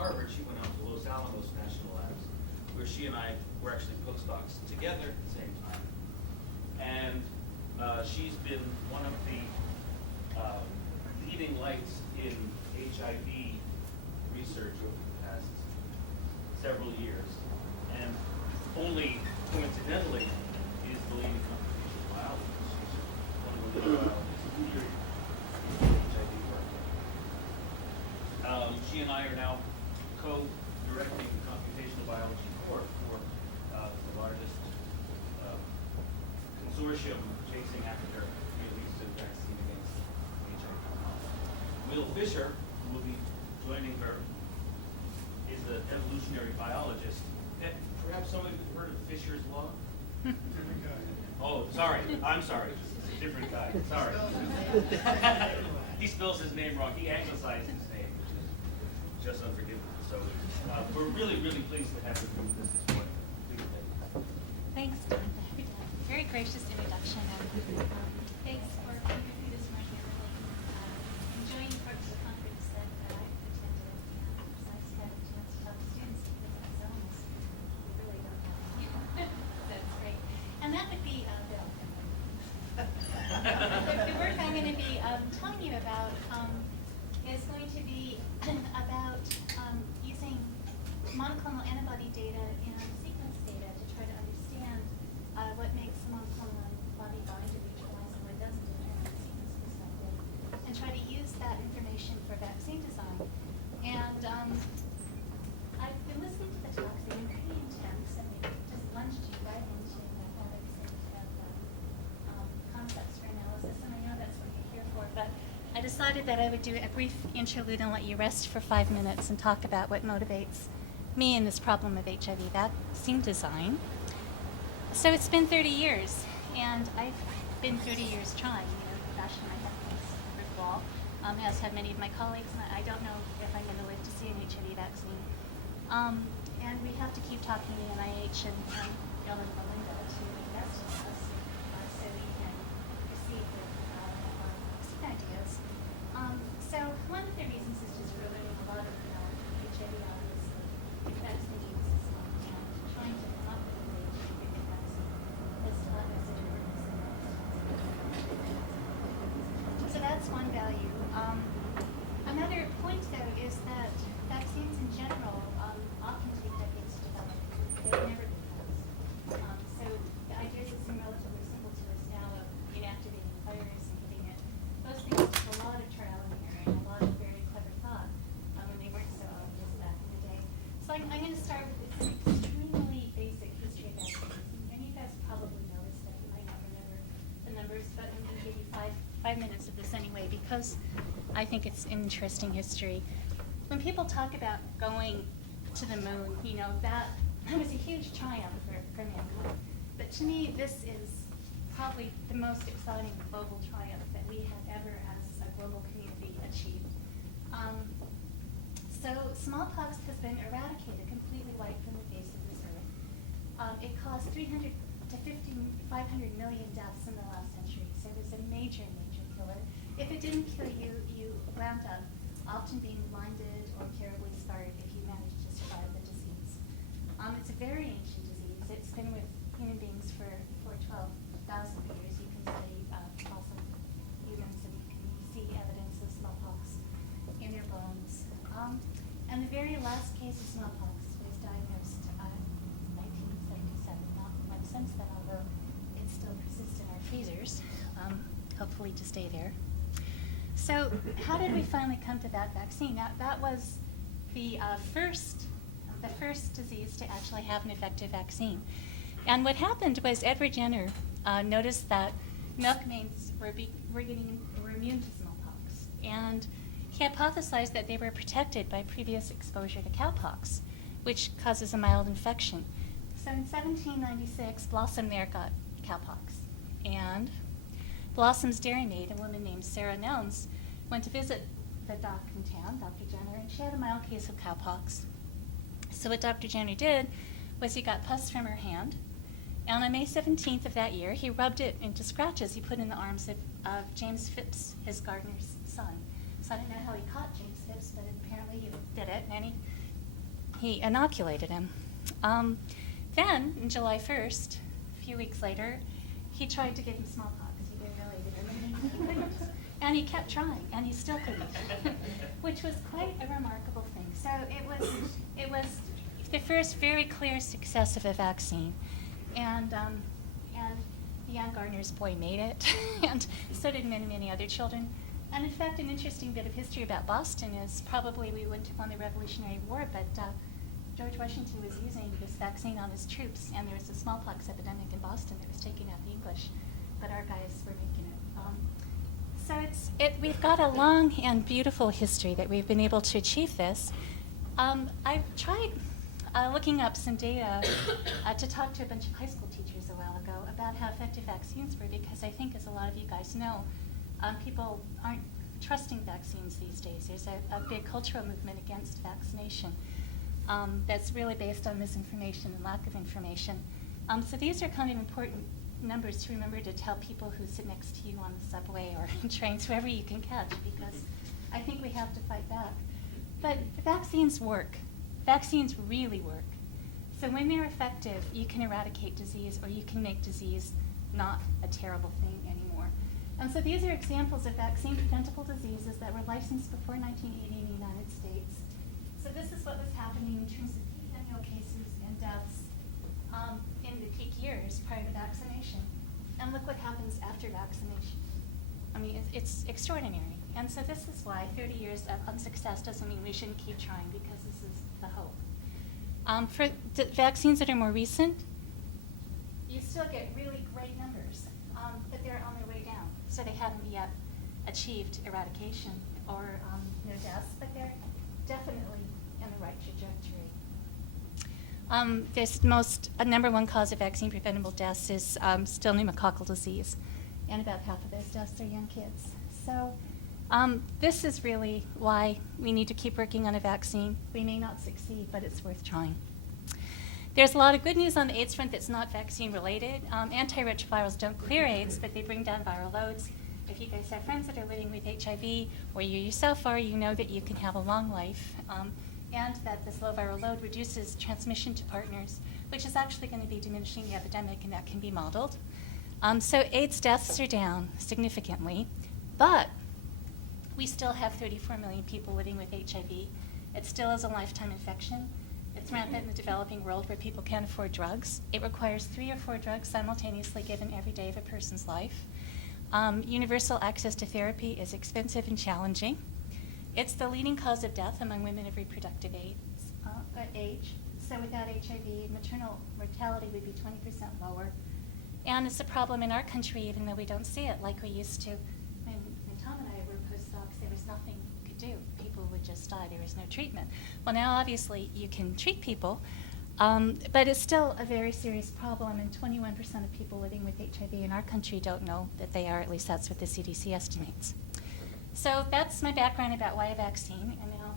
Harvard, she went out to Los Alamos National Labs, where she and I were actually postdocs together at the same time. And she's been one of the leading lights in HIV research over the past several years. And only coincidentally is the leading computational biologist. She's one of the leading biologists here in HIV work. She and I are now co-directing the computational biology course for the largest consortium chasing after release of vaccine against HIV. Will Fisher, who will be joining her, is an evolutionary biologist. Perhaps some of you have heard of Fisher's law? Different guy. Oh, sorry. I'm sorry. It's a different guy. Sorry. He spells his name wrong. He anglicized his name, which is just unforgivable. So we're really, really pleased to have you come this morning. Thanks, Don. Very gracious introduction. Thanks for coming with me this morning. I'm really enjoying parts of the conference that I've attended. And I've had a chance to talk to students because that's almost, we really don't have any. That's great. And that would be Bill. The work I'm going to be telling you about is going to be about using monoclonal antibody data and sequence data to try to understand what makes a monoclonal antibody bind to neutralize and what doesn't in a sequence perspective, and try to use that information for vaccine design. And I've been listening to the talks, they've been pretty intense, and they just lunged you right into mathematics and concepts for analysis, and I know that's what you're here for, but I decided that I would do a brief interlude and let you rest for 5 minutes and talk about what motivates me in this problem of HIV vaccine design. So it's been 30 years, and I've been 30 years trying, bashing my head against the brick wall, as have many of my colleagues, and I don't know if I'm going to live to see an HIV vaccine. And we have to keep talking to the NIH and Bill and Melinda to invest in us so we can proceed with vaccine ideas. So one of the reasons is just for learning a lot about HIV, obviously, vaccines, and trying to come up with a way to make a vaccine that's taught us a different So that's one value. Another point, though, is that vaccines in general often take decades to develop. They've never been fast. So the ideas that seem relatively simple to us now of inactivating the virus and hitting it, those things took a lot of trial and error and a lot of very clever thought when they weren't so obvious back in the day. So I'm going to start with an extremely basic history of vaccines. And you guys probably know this stuff. You might not remember the numbers, but I'm going to give you five minutes of this anyway because I think it's interesting history. When people talk about going to the moon, that was a huge triumph for mankind. But to me, this is probably the most exciting global triumph that we have ever, as a global community, achieved. So smallpox has been eradicated, completely wiped from the face of this earth. It caused 300 to 500 million deaths in the last century, so it was a major, major killer. If it didn't kill you, you wound up often being blinded or terribly scarred if you managed to survive the disease. It's a very ancient disease. It's been with human beings for 12,000 years. You can study fossil humans and you can see evidence of smallpox in their bones. And the very last case of smallpox was diagnosed in 1977, not much since then, although it still persists in our freezers, hopefully to stay there. So how did we finally come to that vaccine? That was the first disease to actually have an effective vaccine. And what happened was Edward Jenner noticed that milkmaids were immune to smallpox. And he hypothesized that they were protected by previous exposure to cowpox, which causes a mild infection. So in 1796, Blossom there got cowpox. And Blossom's dairymaid, a woman named Sarah Nelms, went to visit the doc in town, Dr. Jenner, and she had a mild case of cowpox. So what Dr. Jenner did was he got pus from her hand, and on May 17th of that year, he rubbed it into scratches he put in the arms of James Phipps, his gardener's son. So I don't know how he caught James Phipps, but apparently he did it, and he inoculated him. Then, on July 1st, a few weeks later, he tried to give him smallpox. He didn't really, and he couldn't. And he kept trying, and he still couldn't, which was quite a remarkable thing. So it was the first very clear success of a vaccine, and Jan Gardner's boy made it, and so did many, many other children. And in fact, an interesting bit of history about Boston is probably we wouldn't have won the Revolutionary War, but George Washington was using this vaccine on his troops, and there was a smallpox epidemic in Boston that was taking out the English, but our guys were making it. So we've got a long and beautiful history that we've been able to achieve this. I've tried looking up some data to talk to a bunch of high school teachers a while ago about how effective vaccines were, because I think, as a lot of you guys know, people aren't trusting vaccines these days. There's a big cultural movement against vaccination that's really based on misinformation and lack of information. So these are kind of important numbers to remember to tell people who sit next to you on the subway or in trains, whoever you can catch, because I think we have to fight back. But vaccines work. Vaccines really work. So when they're effective, you can eradicate disease, or you can make disease not a terrible thing anymore. And so these are examples of vaccine-preventable diseases that were licensed before 1980 in the United States. So this is what was happening in terms of peak annual cases and deaths in the peak years prior to vaccination. And look what happens after vaccination. I mean, it's extraordinary. And so this is why 30 years of unsuccess doesn't mean we shouldn't keep trying, because this is the hope. For the vaccines that are more recent, you still get really great numbers, but they're on their way down. So they haven't yet achieved eradication or no deaths, but they're definitely in the right trajectory. Number one cause of vaccine preventable deaths is still pneumococcal disease, and about half of those deaths are young kids. So this is really why we need to keep working on a vaccine. We may not succeed, but it's worth trying. There's a lot of good news on the AIDS front that's not vaccine related. Antiretrovirals don't clear AIDS, but they bring down viral loads. If you guys have friends that are living with HIV, or you yourself are, you know that you can have a long life, and that this low viral load reduces transmission to partners, which is actually going to be diminishing the epidemic, and that can be modeled. So AIDS deaths are down significantly, but we still have 34 million people living with HIV. It still is a lifetime infection. It's rampant in the developing world where people can't afford drugs. It requires 3 or 4 drugs simultaneously given every day of a person's life. Universal access to therapy is expensive and challenging. It's the leading cause of death among women of reproductive age. So without HIV, maternal mortality would be 20% lower. And it's a problem in our country, even though we don't see it like we used to. When Tom and I were postdocs, there was nothing you could do. People would just die. There was no treatment. Well, now obviously you can treat people, but it's still a very serious problem, and 21% of people living with HIV in our country don't know that they are. At least that's what the CDC estimates. So that's my background about why a vaccine, and now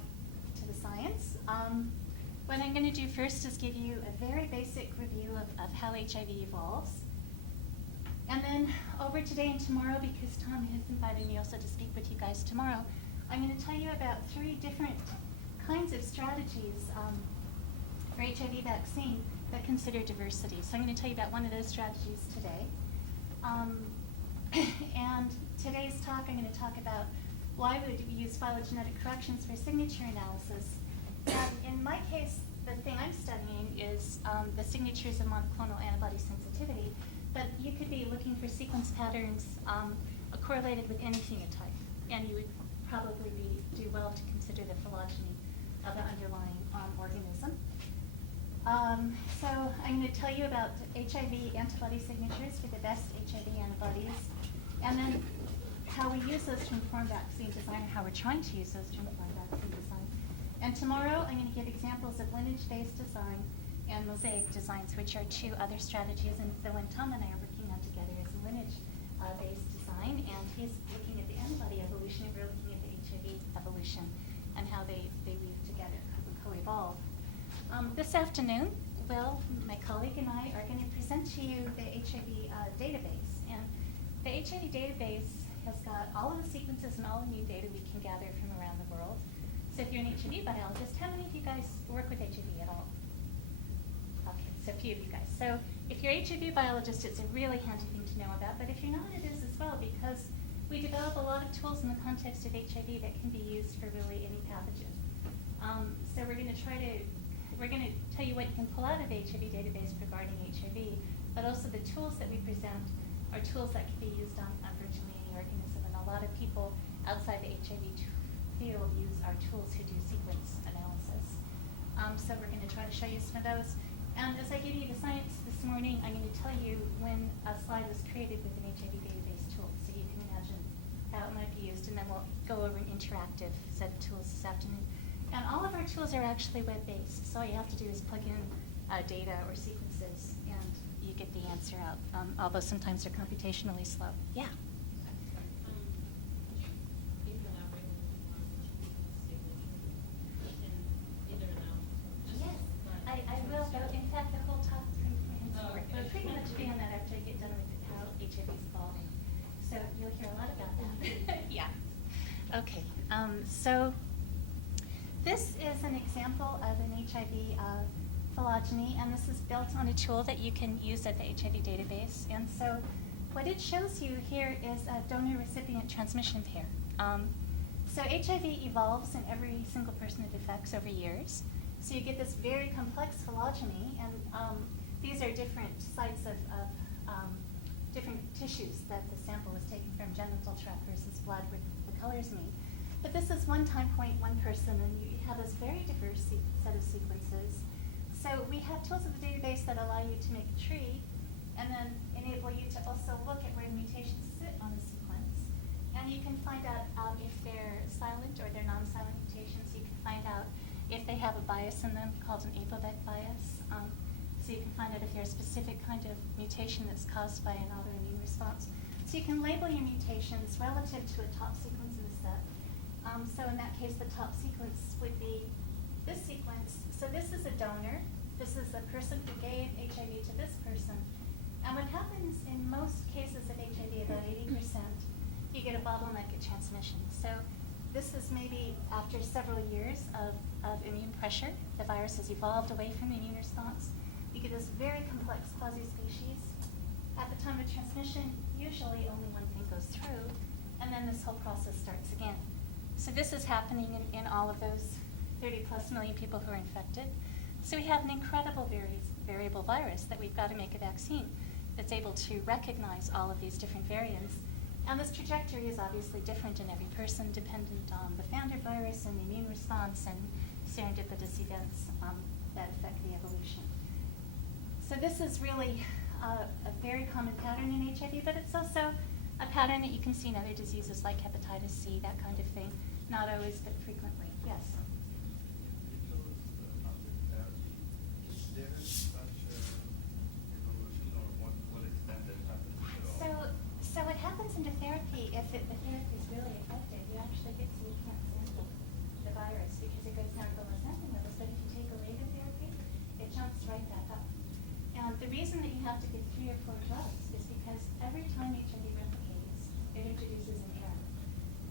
to the science. What I'm going to do first is give you a very basic review of how HIV evolves. And then over today and tomorrow, because Tom has invited me also to speak with you guys tomorrow, I'm going to tell you about 3 different kinds of strategies for HIV vaccine that consider diversity. So I'm going to tell you about one of those strategies today. And today's talk, I'm going to talk about why we would use phylogenetic corrections for signature analysis. And in my case, the thing I'm studying is the signatures of monoclonal antibody sensitivity, but you could be looking for sequence patterns correlated with any phenotype, and you would probably do well to consider the phylogeny of the underlying organism. So I'm going to tell you about HIV antibody signatures for the best HIV antibodies, and then how we use those to inform vaccine design, or how we're trying to use those to inform vaccine design. And tomorrow I'm going to give examples of lineage-based design and mosaic designs, which are 2 other strategies, and the one Tom and I are working on together is a lineage-based design, and he's looking at the antibody evolution, and we're looking at the HIV evolution and how they weave together and co-evolve. This afternoon, Will, my colleague, and I are going to present to you the HIV database. And the HIV database has got all of the sequences and all the new data we can gather from around the world. So if you're an HIV biologist, how many of you guys work with HIV So a few of you guys. So if you're a HIV biologist, it's a really handy thing to know about. But if you're not, it is as well, because we develop a lot of tools in the context of HIV that can be used for really any pathogen. So we're going to tell you what you can pull out of the HIV database regarding HIV, but also the tools that we present are tools that can be used on virtually any organism. And a lot of people outside the HIV field use our tools who do sequence analysis. So we're going to try to show you some of those. And as I give you the science this morning, I'm going to tell you when a slide was created with an HIV database tool, so you can imagine how it might be used. And then we'll go over an interactive set of tools this afternoon. And all of our tools are actually web-based, so all you have to do is plug in data or sequences, and you get the answer out, although sometimes they're computationally slow. Yeah? Yes, I will go. In fact, the whole talk will pretty much be on that after I get done with how HIV is evolving. So you'll hear a lot about that. Yeah. Okay. So this is an example of an HIV phylogeny, and this is built on a tool that you can use at the HIV database. And so what it shows you here is a donor-recipient transmission pair. So HIV evolves in every single person it affects over years. So you get this very complex phylogeny, and these are different sites of different tissues that the sample was taken from, genital tract versus blood, where the colors meet. But this is one time point, one person, and you have this very diverse set of sequences. So we have tools in the database that allow you to make a tree, and then enable you to also look at where the mutations sit on the sequence. And you can find out if they're silent or they're non-silent mutations. You can find out if they have a bias in them called an apobec bias. So you can find out if they're a specific kind of mutation that's caused by an autoimmune response. So you can label your mutations relative to a top sequence in the set. So in that case, the top sequence would be this sequence. So this is a donor. This is a person who gave HIV to this person. And what happens in most cases of HIV, about 80%, you get a bottleneck at transmission. So this is maybe after several years of immune pressure. The virus has evolved away from the immune response. You get this very complex quasi-species. At the time of transmission, usually only one thing goes through, and then this whole process starts again. So this is happening in all of those 30 plus million people who are infected. So we have an incredible variable virus that we've got to make a vaccine that's able to recognize all of these different variants. And this trajectory is obviously different in every person, dependent on the founder virus and the immune response and serendipitous events that affect the evolution. So this is really a very common pattern in HIV, but it's also a pattern that you can see in other diseases like hepatitis C, that kind of thing. Not always, but frequently. Yes? Is there such evolution, or what extent that happens at all? So what happens in the therapy, if the therapy is really effective, you actually get so you can't sample the virus because it goes down to low sampling levels. But if you take away the therapy, it jumps right back up. And the reason that you have to give 3 or 4 drugs is because every time HIV replicates, it introduces an error.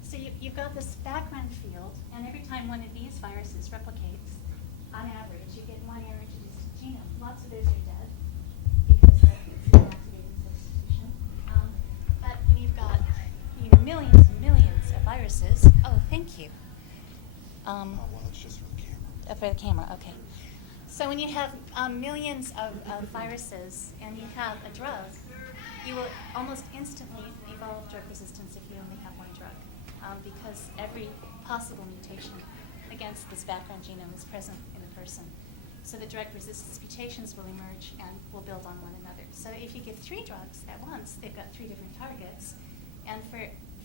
So you've got this background field, and every time one of these viruses replicates, on average, you get 1 error introduced to the genome. Lots of those are dead because it's an activated substitution. But when you've got millions and millions of viruses, oh, thank you. Well, it's just for the camera. For the camera, okay. So when you have millions of viruses and you have a drug, you will almost instantly evolve drug resistance if you only have one drug, because every possible mutation against this background genome is present in the person. So the drug resistance mutations will emerge and will build on one another. So if you give 3 drugs at once, they've got 3 different targets. And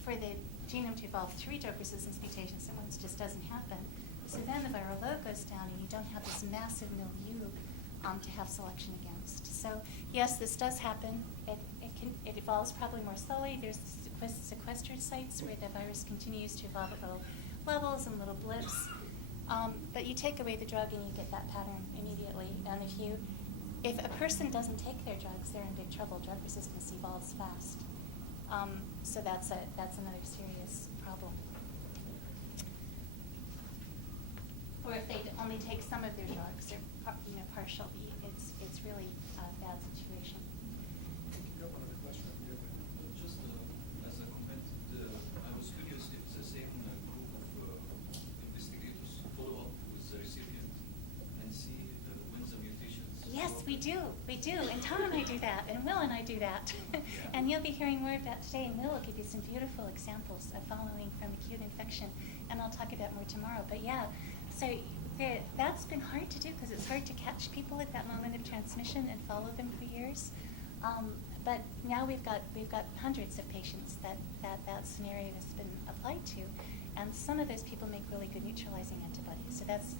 for the genome to evolve 3 drug resistance mutations at once just doesn't happen. So then the viral load goes down and you don't have this massive milieu to have selection against. So yes, this does happen. It evolves probably more slowly. There's sequestered sites where the virus continues to evolve at little levels and little blips. But you take away the drug and you get that pattern immediately. And if a person doesn't take their drugs, they're in big trouble. Drug resistance evolves fast. So that's another serious problem. or if they only take some of their drugs, or partial, it's really a bad situation. You have another question? Just as a comment, I was curious if the same group of investigators follow up with the recipient and see when the mutations. Yes, we do. And Tom and I do that, and Will and I do that. And you'll be hearing more of that today, and Will will give you some beautiful examples of following from acute infection, and I'll talk about more tomorrow. But yeah, so that's been hard to do because it's hard to catch people at that moment of transmission and follow them for years. But now we've got hundreds of patients that scenario has been applied to, and some of those people make really good neutralizing antibodies. So that's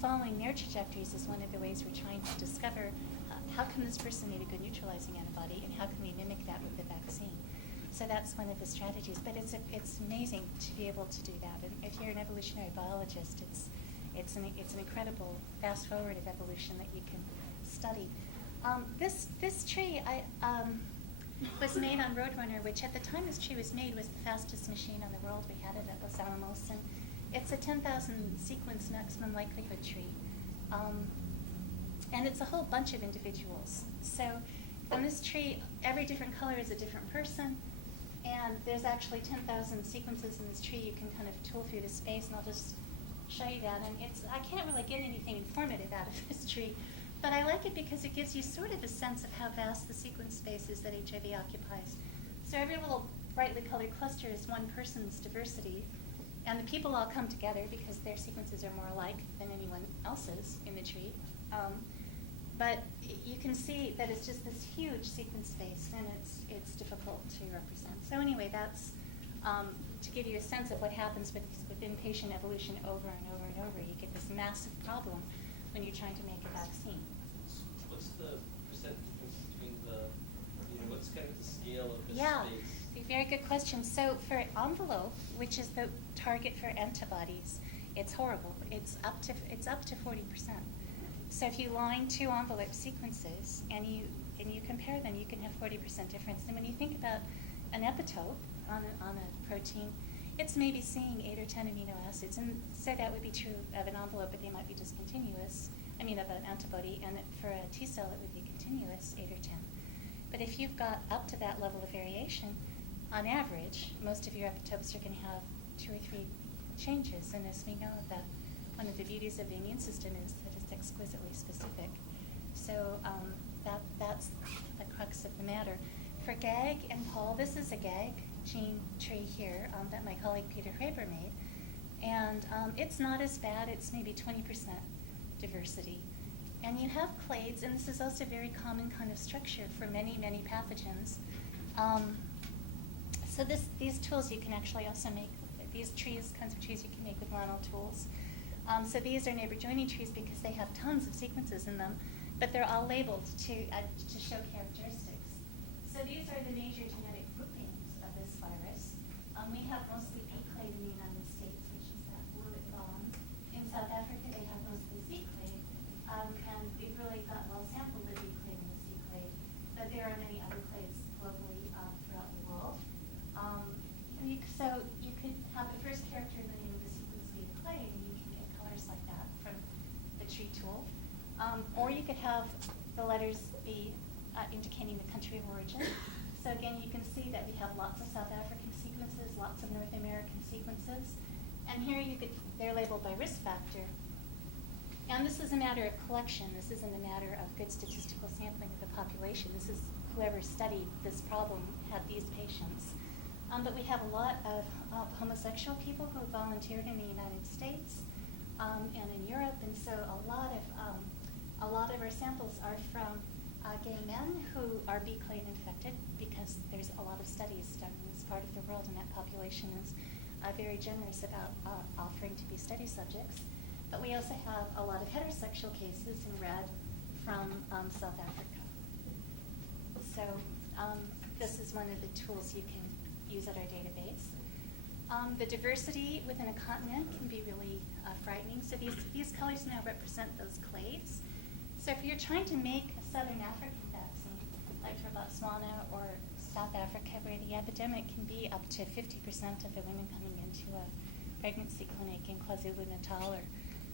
following their trajectories is one of the ways we're trying to discover how come this person made a good neutralizing antibody, and how can we mimic that with the vaccine. So that's one of the strategies. But it's amazing to be able to do that. And if you're an evolutionary biologist, it's an incredible fast forward of evolution that you can study. This tree was made on Roadrunner, which at the time this tree was made was the fastest machine in the world. We had it at Los Alamos, and it's a 10,000 sequence maximum likelihood tree. And it's a whole bunch of individuals. So on this tree, every different color is a different person, and there's actually 10,000 sequences in this tree. You can kind of tool through the space, and I'll just show you that. And I can't really get anything informative out of this tree, but I like it because it gives you sort of a sense of how vast the sequence space is that HIV occupies. So every little brightly colored cluster is one person's diversity, and the people all come together because their sequences are more alike than anyone else's in the tree. But you can see that it's just this huge sequence space, and it's difficult to represent. So anyway, that's to give you a sense of what happens within patient evolution over and over and over. You get this massive problem when you're trying to make a vaccine. What's the percent difference between what's kind of the scale of this Yeah, space? very good question. So for envelope, which is the target for antibodies, it's horrible. It's up to 40%. So if you line two envelope sequences and you compare them, you can have 40% difference. And when you think about an epitope on a protein, it's maybe seeing 8 or 10 amino acids. And so that would be true of an envelope, but they might be discontinuous. Of an antibody, and for a T cell, it would be continuous, 8 or 10. But if you've got up to that level of variation, on average, most of your epitopes are going to have 2 or 3 changes. And as we know, that one of the beauties of the immune system is that it's exquisitely specific. So that's the crux of the matter. For GAG and Paul, this is a GAG gene tree here that my colleague Peter Haber made. And it's not as bad. It's maybe 20% diversity. And you have clades, and this is also a very common kind of structure for many, many pathogens. So these tools you can actually also make, these trees, kinds of trees you can make with nano tools. So these are neighbor joining trees because they have tons of sequences in them, but they're all labeled to show characteristics. So these are the major genetic groupings of this virus. We have mostly B clade in the United States, which is that blue at bottom. In South Africa, they have mostly C clade, and we've really got well sampled the B clade and the C clade, but there are many other clades globally throughout the world. So you could have the first character in the name of the sequence be the clade, and you can get colors like that from the tree tool. Or you could have the letters be indicating the country of origin. So again, you can see that we have lots of South African sequences, lots of North American sequences. And here they're labeled by risk factor. And this is a matter of collection. This isn't a matter of good statistical sampling of the population. This is whoever studied this problem had these patients. But we have a lot of homosexual people who volunteered in the United States and in Europe, and so a lot of our samples are from gay men who are B clade infected, because there's a lot of studies done in this part of the world, and that population is very generous about offering to be study subjects. But we also have a lot of heterosexual cases in red from South Africa. So this is one of the tools you can use at our database. The diversity within a continent can be really frightening. So these colors now represent those clades. So if you're trying to make a Southern African vaccine, like for Botswana or South Africa, where the epidemic can be up to 50% of the women coming into a pregnancy clinic in KwaZulu-Natal or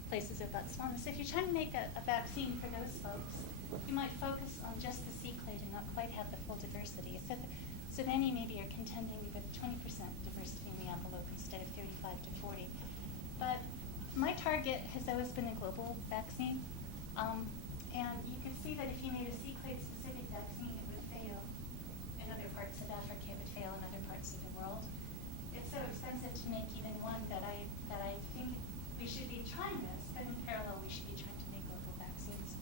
places of Botswana. So if you're trying to make a vaccine for those folks, you might focus on just the C clade and not quite have the full diversity. So then you maybe are contending with 20% diversity in the envelope instead of 35 to 40. But my target has always been a global vaccine. And you can see that if you made a C clade specific vaccine, it would fail in other parts of Africa, it would fail in other parts of the world. It's so expensive to make even one that I think we should be trying this, but in parallel we should be trying to make local vaccines.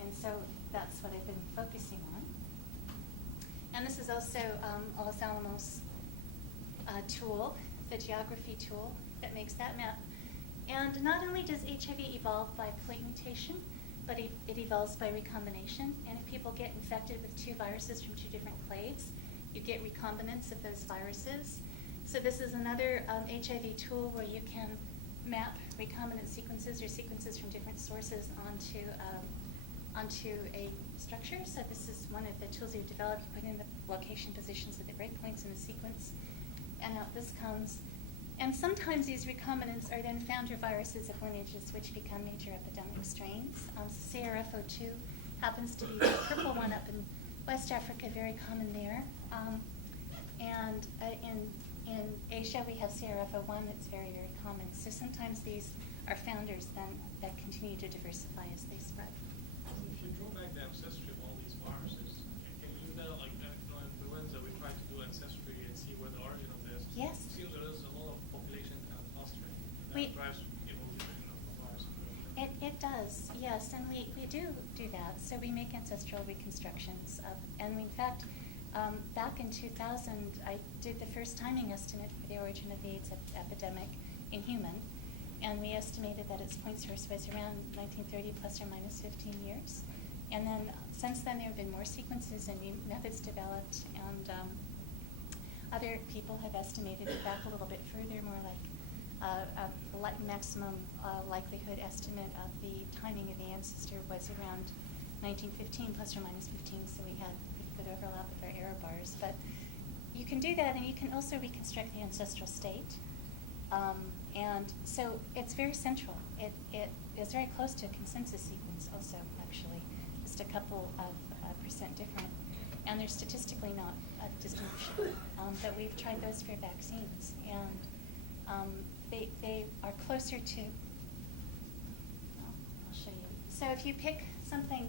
And so that's what I've been focusing on. And this is also Los Alamos tool, the geography tool that makes that map. And not only does HIV evolve by plate mutation, but it evolves by recombination. And if people get infected with two viruses from two different clades, you get recombinants of those viruses. So this is another HIV tool where you can map recombinant sequences or sequences from different sources onto a structure. So this is one of the tools we've developed. You put in the location positions at the breakpoints in the sequence, and out this comes. And sometimes these recombinants are then founder viruses of lineages which become major epidemic strains. CRFO2 happens to be the purple one up in West Africa, very common there. And in Asia we have CRFO1 that's very, very common. So sometimes these are founders then that continue to diversify as they spread. So if you draw back the ancestry of all these viruses, can you tell, like influenza, we tried to do ancestry and see where the origin of this. Yes. It seems there is a lot of population kind of clustering. We- That drives evolution of virus. It does, yes, and we do that. So we make ancestral reconstructions of, and in fact, back in 2000, I did the first timing estimate for the origin of the AIDS epidemic in human, and we estimated that its point source was around 1930 plus or minus 15 years. And then since then, there have been more sequences and new methods developed, and other people have estimated it back a little bit further, more like a maximum likelihood estimate of the timing of the ancestor was around 1915 plus or minus 15, so we had pretty good overlap with our error bars. But you can do that, and you can also reconstruct the ancestral state. And so it's very central. It is very close to a consensus sequence also, actually, just a couple of percent different. And they're statistically not distinguishable. But we've tried those for vaccines, and they are closer to, well, I'll show you. So if you pick something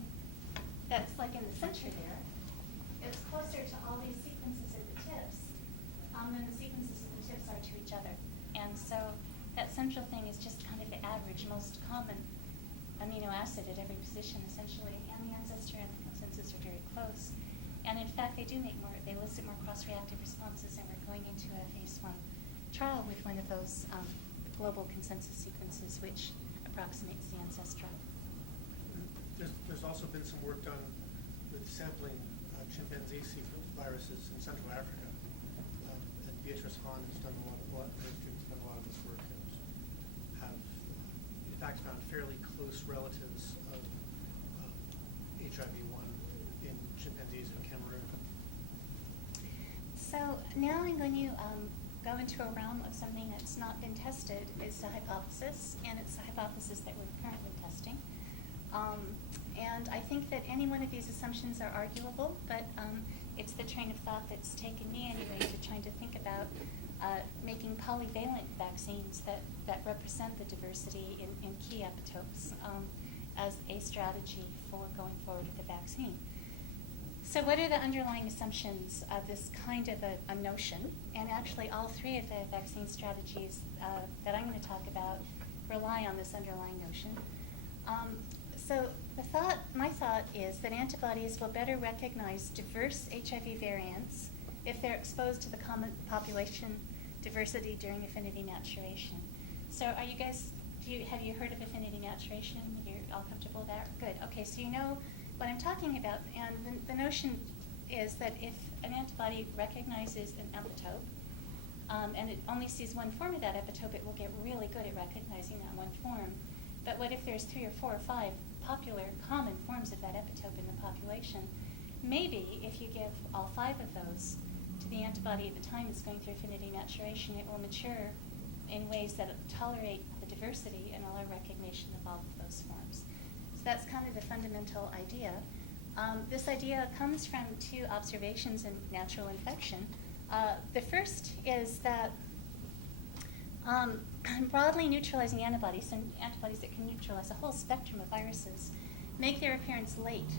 that's like in the center there, it's closer to all these sequences at the tips than the sequences at the tips are to each other. And so that central thing is just kind of the average, most common amino acid at every position, essentially. And the ancestor and the consensus are very close. And in fact, they elicit more cross-reactive responses, and we're going into a phase 1 trial with one of those global consensus sequences, which approximates the ancestral. There's also been some work done with sampling chimpanzee viruses in Central Africa. And Beatrice Hahn has done a lot of this work and have, in fact, found fairly close relatives of HIV-1 in chimpanzees in Cameroon. So now I'm going to go into a realm of something that's not been tested. It's a hypothesis, and it's a hypothesis that we're currently testing. And I think that any one of these assumptions are arguable, but it's the train of thought that's taken me anyway to trying to think about making polyvalent vaccines that represent the diversity in key epitopes as a strategy for going forward with the vaccine. So what are the underlying assumptions of this kind of a notion? And actually all three of the vaccine strategies that I'm going to talk about rely on this underlying notion. So my thought is that antibodies will better recognize diverse HIV variants if they're exposed to the common population diversity during affinity maturation. So are you guys, have you heard of affinity maturation? You're all comfortable with that? Good. Okay, so you know what I'm talking about. And the notion is that if an antibody recognizes an epitope, and it only sees one form of that epitope, it will get really good at recognizing that one form. But what if there's 3 or 4 or 5 popular common forms of that epitope in the population? Maybe if you give all 5 of those to the antibody at the time it's going through affinity maturation, it will mature in ways that tolerate the diversity and all our recognition of all of those forms. So that's kind of the fundamental idea. This idea comes from two observations in natural infection. The first is that broadly neutralizing antibodies, and antibodies that can neutralize a whole spectrum of viruses, make their appearance late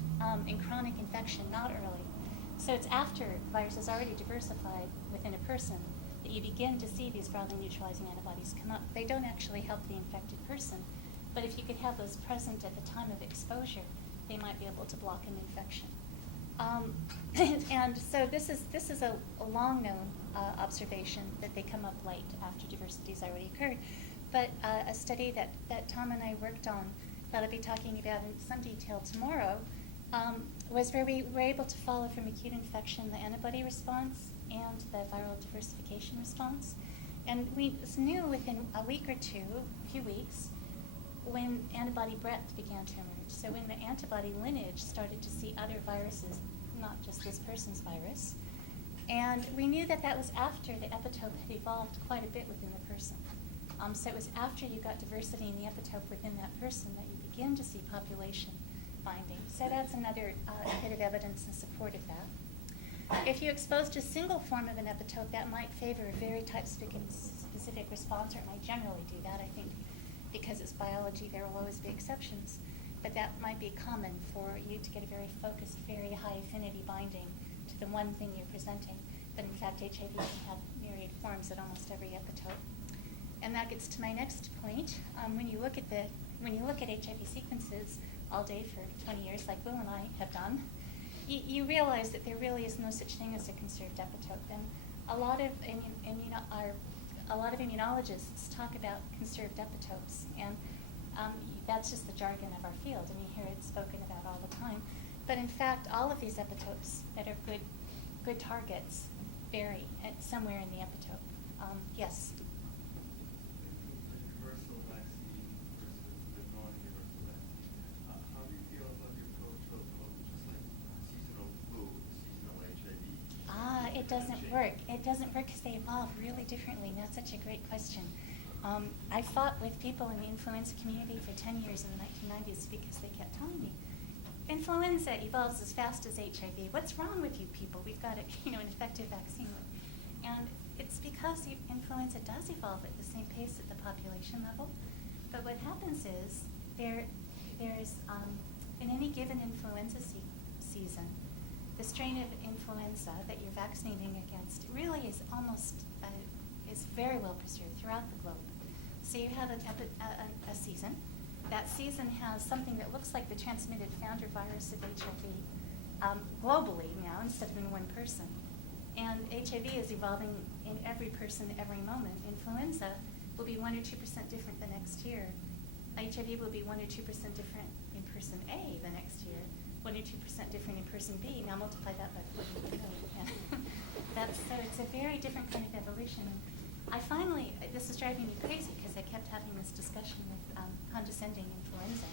in chronic infection, not early. So it's after the virus is already diversified within a person that you begin to see these broadly neutralizing antibodies come up. They don't actually help the infected person, but if you could have those present at the time of exposure, they might be able to block an infection. And so this is a long-known observation that they come up late after diversity's already occurred. But a study that Tom and I worked on, that I'll be talking about in some detail tomorrow, was where we were able to follow from acute infection the antibody response and the viral diversification response. And we knew within a week or two, a few weeks, when antibody breadth began to emerge. So when the antibody lineage started to see other viruses, not just this person's virus. And we knew that that was after the epitope had evolved quite a bit within the person. So it was after you got diversity in the epitope within that person that you begin to see population binding. So that's another bit of evidence in support of that. If you exposed a single form of an epitope, that might favor a very type-specific response, or it might generally do that. I think because it's biology, there will always be exceptions. But that might be common for you to get a very focused, very high affinity binding to the one thing you're presenting. But in fact, HIV can have myriad forms at almost every epitope. And that gets to my next point. When you look at HIV sequences all day for 20 years, like Will and I have done, you realize that there really is no such thing as a conserved epitope. And a lot of immunologists talk about conserved epitopes, and that's just the jargon of our field, and you hear it spoken about all the time. But in fact, all of these epitopes that are good targets vary somewhere in the epitope. Yes? The universal vaccine versus the non-universal vaccine. How do you feel about the approach of just like seasonal flu, seasonal HIV? It doesn't work. It doesn't work because they evolve really differently. And that's such a great question. I fought with people in the influenza community for 10 years in the 1990s because they kept telling me, influenza evolves as fast as HIV. What's wrong with you people? We've got an effective vaccine. And it's because influenza does evolve at the same pace at the population level. But what happens is there's in any given influenza season, the strain of influenza that you're vaccinating against really is is very well preserved throughout the globe. So you have a season. That season has something that looks like the transmitted founder virus of HIV globally now instead of in one person. And HIV is evolving in every person every moment. Influenza will be 1 or 2% different the next year. HIV will be 1 or 2% different in person A the next year, 1 or 2% different in person B. Now multiply that by 40. So it's a very different kind of evolution. I finally, this is driving me crazy because I kept having this discussion with condescending influenza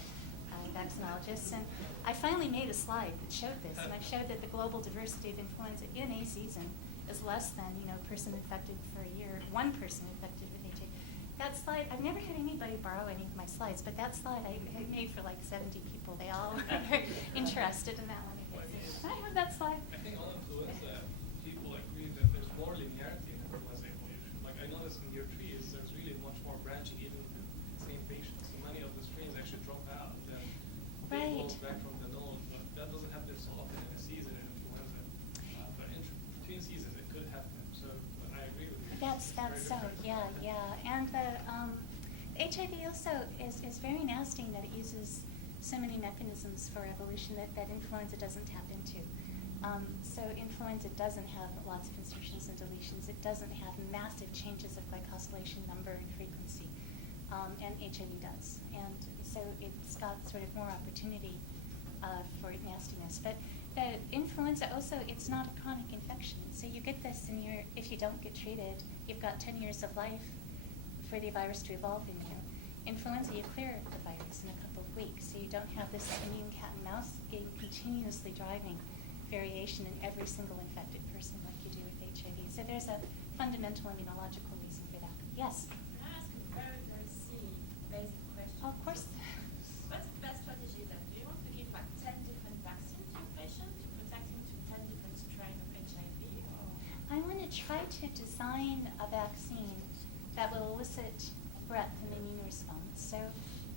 vaccinologists, and I finally made a slide that showed this, and I showed that the global diversity of influenza in a season is less than, a person infected for a year, one person infected with HIV. That slide, I've never had anybody borrow any of my slides, but that slide I made for like 70 people. They all were interested in that one. I have that slide. I think all influenza people agree that there's more linearity in influenza evolution. Like I noticed in year 3 there's really much more branching even with the same patients. So many of the strains actually drop out and then they evolve back from the node. But that doesn't happen so often in a season in influenza. But between seasons it could happen. So I agree with you. That's so, yeah. And the HIV also is very nasty in that it uses so many mechanisms for evolution that influenza doesn't tap into. So influenza doesn't have lots of insertions and deletions. It doesn't have massive changes of glycosylation number and frequency, and HIV does. And so it's got sort of more opportunity for nastiness. But the influenza also, it's not a chronic infection. So you get this and if you don't get treated, you've got 10 years of life for the virus to evolve in you. Influenza, you clear the virus in a couple of weeks. So you don't have this immune cat and mouse game continuously driving variation in every single infected person like you do with HIV. So there's a fundamental immunological reason for that. Yes? Can I ask a very, very silly Of course. What's the best strategy then? Do you want to give like 10 different vaccines to a patient to protect him to 10 different strains of HIV? Or? I want to try to design a vaccine that will elicit breadth and immune response. So,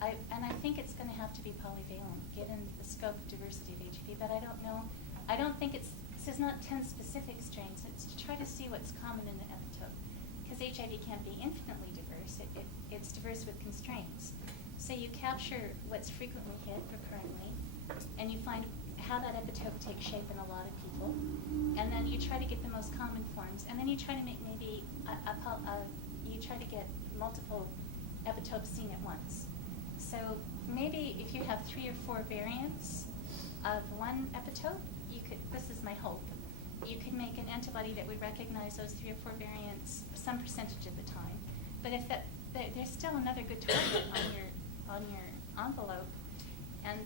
I think it's going to have to be polyvalent given the scope of diversity of HIV, but I don't know. I don't think this is not 10 specific strains. It's to try to see what's common in the epitope. Because HIV can't be infinitely diverse. It's diverse with constraints. So you capture what's frequently hit recurrently, and you find how that epitope takes shape in a lot of people, and then you try to get the most common forms, and then you try to make maybe you try to get multiple epitopes seen at once. So maybe if you have 3 or 4 variants of one epitope, you could. This is my hope. You could make an antibody that would recognize those 3 or 4 variants some percentage of the time. But if there's still another good target on your envelope, and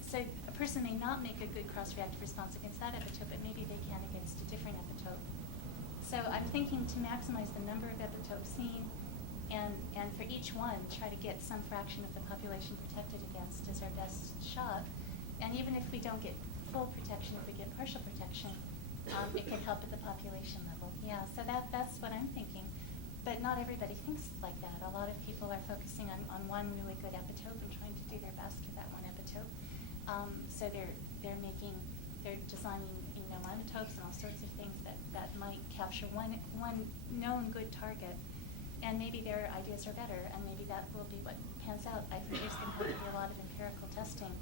so a person may not make a good cross-reactive response against that epitope, but maybe they can against a different epitope. So I'm thinking to maximize the number of epitopes seen, and for each one, try to get some fraction of the population protected against as our best shot. And even if we don't get full protection, if we get partial protection, it can help at the population level. Yeah, so that's what I'm thinking. But not everybody thinks like that. A lot of people are focusing on one really good epitope and trying to do their best with that one epitope. So they're designing epitopes and all sorts of things that might capture one known good target. And maybe their ideas are better, and maybe that will be what pans out. I think there's going to have to be a lot of empirical testing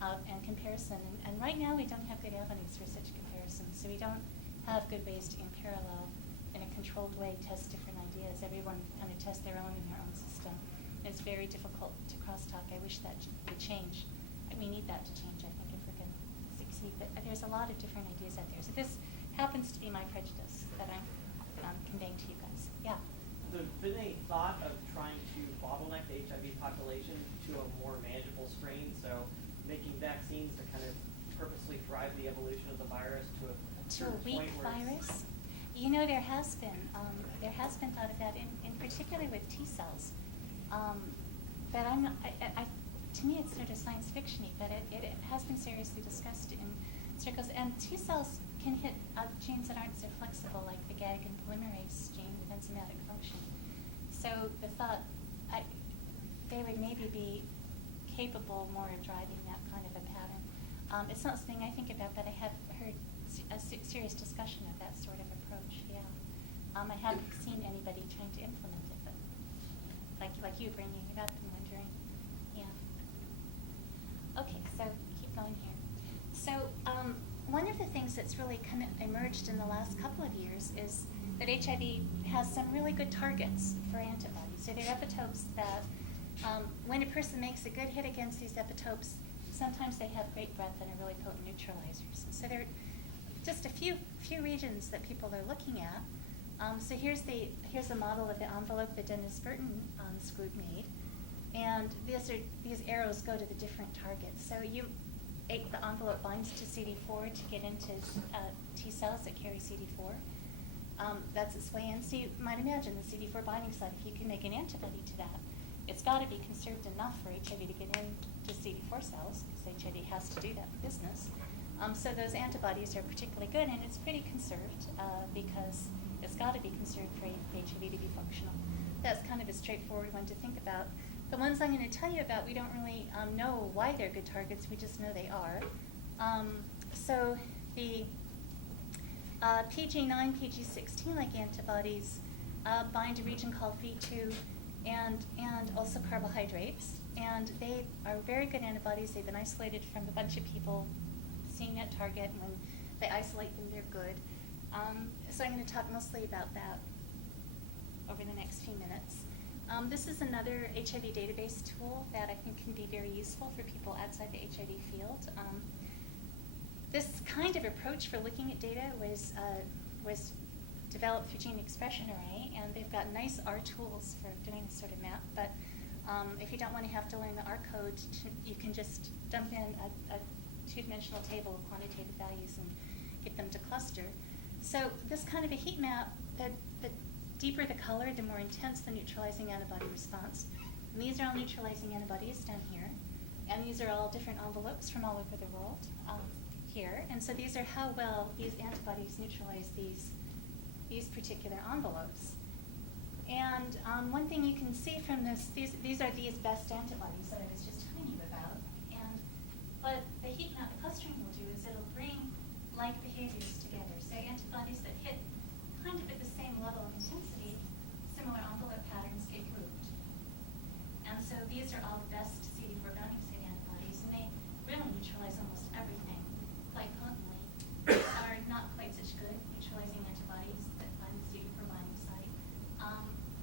and comparison. And right now we don't have good avenues for such comparison. So we don't have good ways to, in parallel, in a controlled way, test different ideas. Everyone kind of tests their own in their own system. It's very difficult to crosstalk. I wish that would change. We need that to change, I think, if we're going to succeed. But there's a lot of different ideas out there. So this happens to be my prejudice that I'm conveying to you guys. Yeah. Has there been any thought of trying to bottleneck the HIV population to a more manageable strain? So making vaccines to kind of purposely drive the evolution of the virus to a weak point where virus? There has been thought of that, in particular with T cells. But I'm not, to me it's sort of science fiction-y, but it has been seriously discussed in circles. And T cells can hit genes that aren't so flexible, like the GAG and polymerase gene with enzymatic function. So the thought, they would maybe be capable more of driving that kind of a pattern. It's not something I think about, but I have heard a serious discussion of that sort of approach. Yeah, I haven't seen anybody trying to implement it, but like you bringing it up and wondering. Yeah. Okay, so keep going here. So one of the things that's really kind of emerged in the last couple of years is that HIV has some really good targets for antibodies. So they're epitopes that, when a person makes a good hit against these epitopes, sometimes they have great breadth and are really potent neutralizers. So there are just a few regions that people are looking at. So here's a model of the envelope that Dennis Burton group made, and these arrows go to the different targets. So the envelope binds to CD4 to get into T cells that carry CD4. That's its way in. So you might imagine the CD4 binding site, if you can make an antibody to that, it's got to be conserved enough for HIV to get into CD4 cells, because HIV has to do that business. So those antibodies are particularly good, and it's pretty conserved because it's got to be conserved for HIV to be functional. That's kind of a straightforward one to think about. The ones I'm going to tell you about, we don't really know why they're good targets. We just know they are. So the PG9, PG16-like antibodies bind a region called V2 and also carbohydrates. And they are very good antibodies. They've been isolated from a bunch of people seeing that target, and when they isolate them, they're good. So I'm going to talk mostly about that over the next few minutes. This is another HIV database tool that I think can be very useful for people outside the HIV field. This kind of approach for looking at data was developed through Gene Expression Array, and they've got nice R tools for doing this sort of map. But if you don't want to have to learn the R code, you can just dump in a two-dimensional table of quantitative values and get them to cluster. So this kind of a heat map, the deeper the color, the more intense the neutralizing antibody response. And these are all neutralizing antibodies down here. And these are all different envelopes from all over the world here. And so these are how well these antibodies neutralize these particular envelopes. And one thing you can see from this, these are these best antibodies that I was just telling you about. And what the heat map clustering will do is it'll bring like behaviors together. So antibodies that hit kind of at the same level of intensity, similar envelope patterns get grouped. And so these are all the best CD4 bounding site antibodies, and they really neutralize almost everything quite potently. Are not quite such good neutralizing antibodies that bind the CD4 binding site.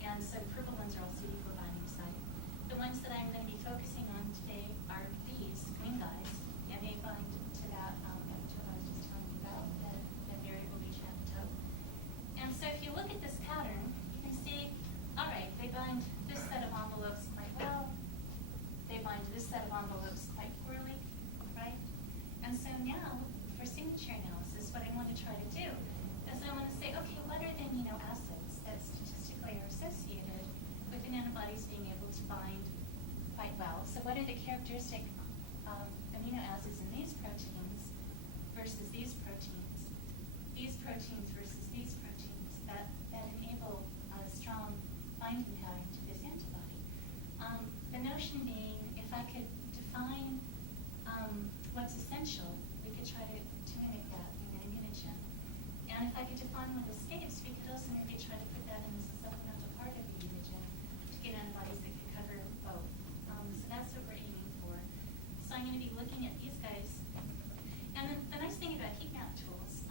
And so the purple ones are all CD4 binding site. The ones that I'm going to be focusing on today are these green guys, and they bind to that epitope I was just telling you about, the variable region epitope. And so if you look at this pattern, you can see, all right, they bind this set of envelopes quite well. They bind this set of envelopes quite poorly, right? And so now, for signature analysis, what I want to try to do is I want to say, okay, what are the amino acids that statistically are associated with an antibody's being able to bind quite well? So what are the characteristic amino acids in these proteins versus these proteins versus these proteins that enable a strong binding pattern to this antibody? The notion being, if I could define what's essential, we could try to mimic that in an immunogen. And if I could define what escapes, we could also maybe try to put that in as a supplemental part of the immunogen to get antibodies that could cover both. So that's what we're aiming for. So I'm going to be looking at these guys. And the nice thing about heat map tools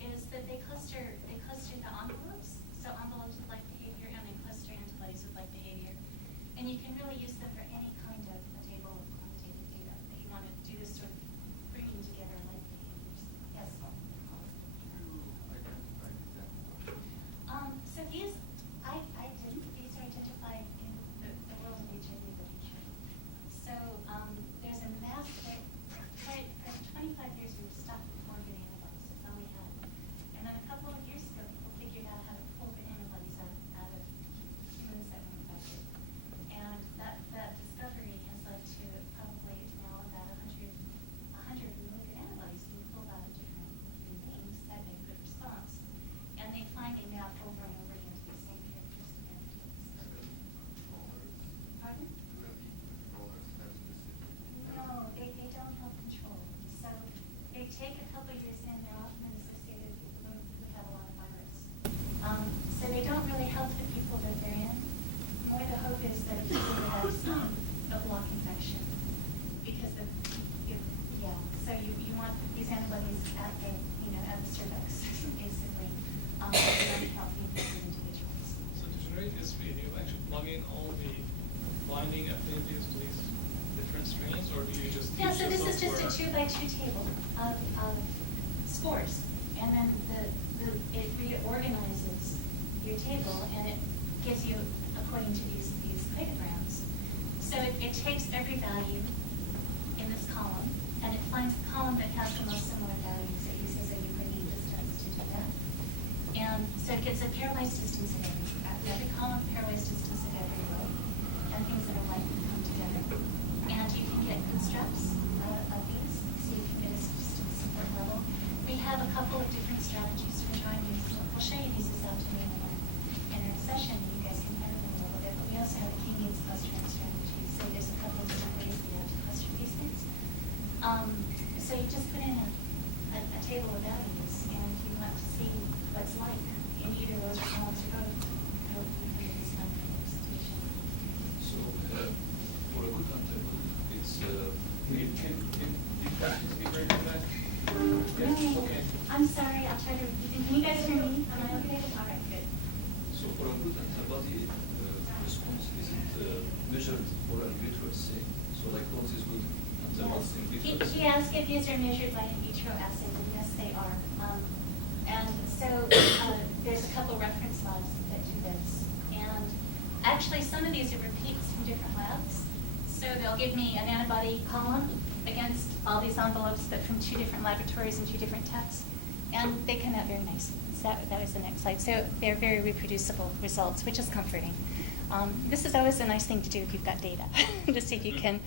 is that they cluster the envelopes, so envelopes with like behavior, and they cluster antibodies with like behavior. And you can really use them for any kind of a table of quantitative data that you want to do this sort of bringing together like behaviors. Yes? So these, I didn't. These are identified in the world of HIV literature. So there's a massive, for 25 years we were stuck with four-good antibodies. That's all we had. And then a couple of years ago, people figured out how to pull good antibodies out of humans that were infected. And that discovery has led to probably now about 100 really good antibodies being pulled out of different human beings that make good response. And they find a map over and over again to the same characteristic epitopes. Pardon? No, they don't help control. So they take a couple of years in, they're often associated with people who have a lot of virus. So they don't really help the people that they're in. More the hope is that if people have some, they'll block infection. Because so you want these antibodies at the cervix, basically. They don't help the infected individuals. So to generate history, do you actually plug in all the binding affinities to these different strains, or do you just Yeah, teach so the this is just a software? 2x2 table of scores. And then it reorganizes your table, and it gives you according to these cladograms. So it takes every value in this column, and it finds a column that has the most similar values. It uses a Euclidean distance to do that. And so it gets a pairwise distance of every column, pairwise distance of every row, and things that are likely to come together. And you can get bootstraps of these, so you can get a statistical support level. We have a couple of different strategies for trying these. I'll show you these this afternoon in our session. You guys can learn them a little bit. But we also have a K-means clustering strategy. So there's a couple of different ways we have to cluster these things. So you just put in a table of values, and you want to see what's like in either those columns or both. How you can get this kind of representation. So for a good antibody, it's can you practice the brain of that? Yes, No, okay. I'm sorry. I'll try to repeat it. Can you guys hear me? Am I okay? All right, good. So for a good antibody, response isn't measured for in vitro assay. So like what is good antibodies in vitro assay? He asked if these are measured by in vitro assays, and yes, they are. And so there's a couple reference labs that do this. And actually, some of these are repeats from different labs. So they'll give me an antibody column against all these envelopes, but from 2 different laboratories and 2 different tests. And they come out very nicely. So that was the next slide. So they're very reproducible results, which is comforting. This is always a nice thing to do if you've got data, to see if you can,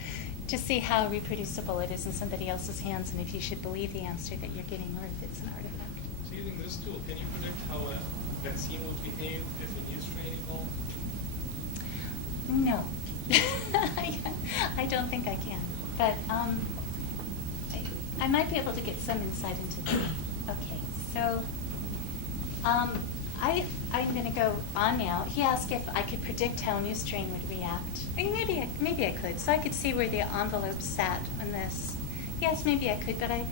to see how reproducible it is in somebody else's hands, and if you should believe the answer that you're getting, or if it's an artifact. So using this tool, can you predict how a vaccine would behave if a new strain evolved? No, I don't think I can, but I might be able to get some insight into that. Okay, so I'm going to go on now. He asked if I could predict how a new strain would react. I mean, maybe I could. So I could see where the envelope sat on this. Yes, maybe I could, but I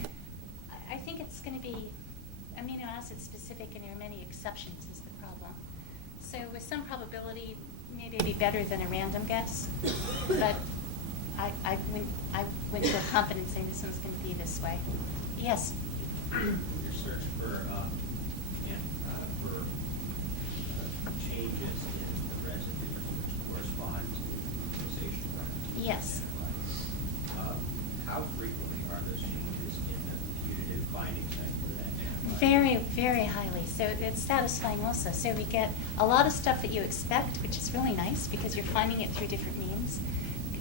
think it's going to be amino acid specific, and there are many exceptions is the problem. So with some probability, maybe it'd be better than a random guess. But I wouldn't feel confident saying this one's going to be this way. Yes? Your search for changes in the residue which correspond to utilization of Yes. antibodies. How frequently are those changes in the putative binding site for that antibody? Very, very highly. So it's satisfying also. So we get a lot of stuff that you expect, which is really nice because you're finding it through different means.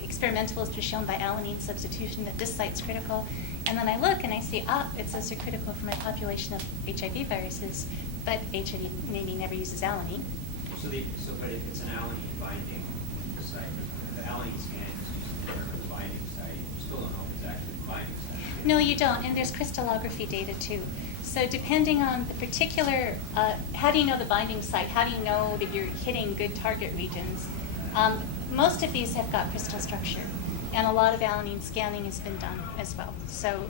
Experimentals were shown by alanine substitution that this site's critical. And then I look and I see, it says they're critical for my population of HIV viruses, but HIV maybe never uses alanine. But if it's an alanine binding site, the alanine scan is used to determine the binding site, you still don't know if it's actually the binding site. No, you don't, and there's crystallography data too. So depending on the particular, how do you know the binding site? How do you know that you're hitting good target regions? Most of these have got crystal structure, and a lot of alanine scanning has been done as well. So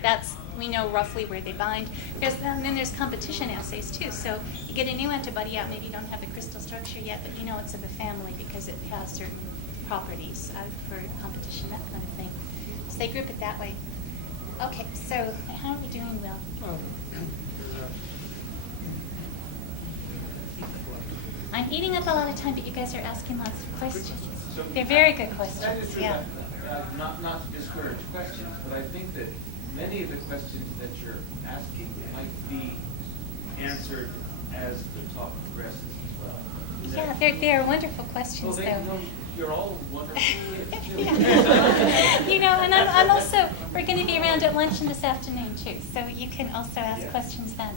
that's we know roughly where they bind. And then there's competition assays too. So you get a new antibody out, maybe you don't have the crystal structure yet, but you know it's of a family because it has certain properties for competition, that kind of thing. So they group it that way. Okay, so how are we doing, Will? I'm eating up a lot of time, but you guys are asking lots of questions. So They're very good That questions, is true. yeah. Not to discourage questions, but I think that many of the questions that you're asking might be answered as the talk progresses as well. Is Yeah, that- they're wonderful questions, Well, though. no, you're all wonderful kids, too. Yeah. You know, and I'm also, we're going to be around at luncheon this afternoon too, so you can also ask Yeah. questions then.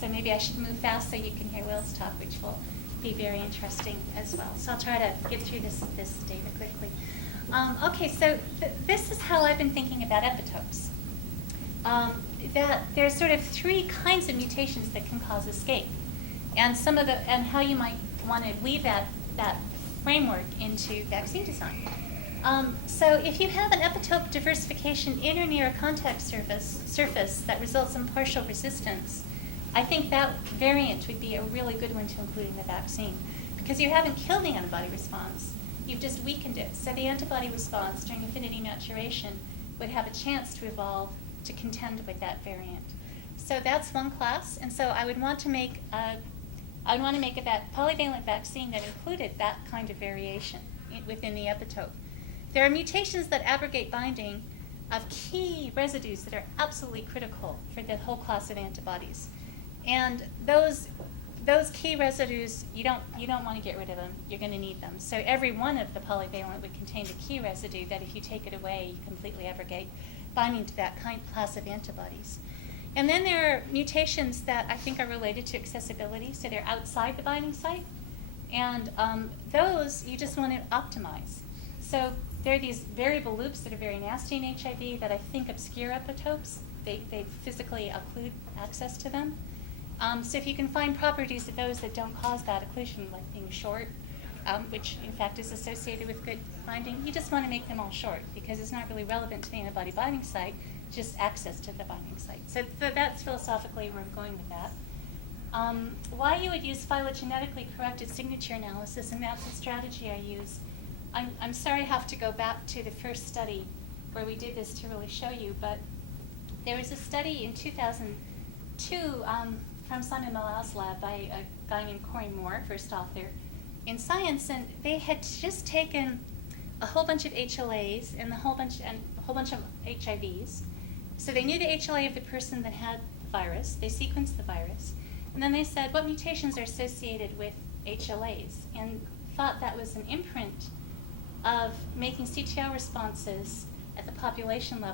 So maybe I should move fast so you can hear Will's talk, which will be very interesting as well. So I'll try to get through this data quickly. Okay, so this is how I've been thinking about epitopes. That there's sort of three kinds of mutations that can cause escape, and how you might want to weave that framework into vaccine design. So if you have an epitope diversification in or near a contact surface that results in partial resistance, I think that variant would be a really good one to include in the vaccine, because you haven't killed the antibody response, you've just weakened it. So the antibody response during affinity maturation would have a chance to evolve to contend with that variant. So that's one class, and so I would want to make a polyvalent vaccine that included that kind of variation within the epitope. There are mutations that abrogate binding of key residues that are absolutely critical for the whole class of antibodies. And those key residues, you don't want to get rid of them. You're going to need them. So every one of the polyvalent would contain the key residue that if you take it away, you completely abrogate binding to that class of antibodies. And then there are mutations that I think are related to accessibility, so they're outside the binding site. And those you just want to optimize. So there are these variable loops that are very nasty in HIV that I think obscure epitopes. They physically occlude access to them. So if you can find properties of those that don't cause bad occlusion, like being short, which in fact is associated with good binding, you just want to make them all short because it's not really relevant to the antibody binding site, just access to the binding site. So that's philosophically where I'm going with that. Why you would use phylogenetically corrected signature analysis, and that's the strategy I use. I'm sorry I have to go back to the first study where we did this to really show you, but there was a study in 2002 from Simon Malal's lab by a guy named Corey Moore, first author, in Science, and they had just taken a whole bunch of HLAs and a whole bunch of HIVs. So they knew the HLA of the person that had the virus. They sequenced the virus, and then they said what mutations are associated with HLAs. And thought that was an imprint of making CTL responses at the population level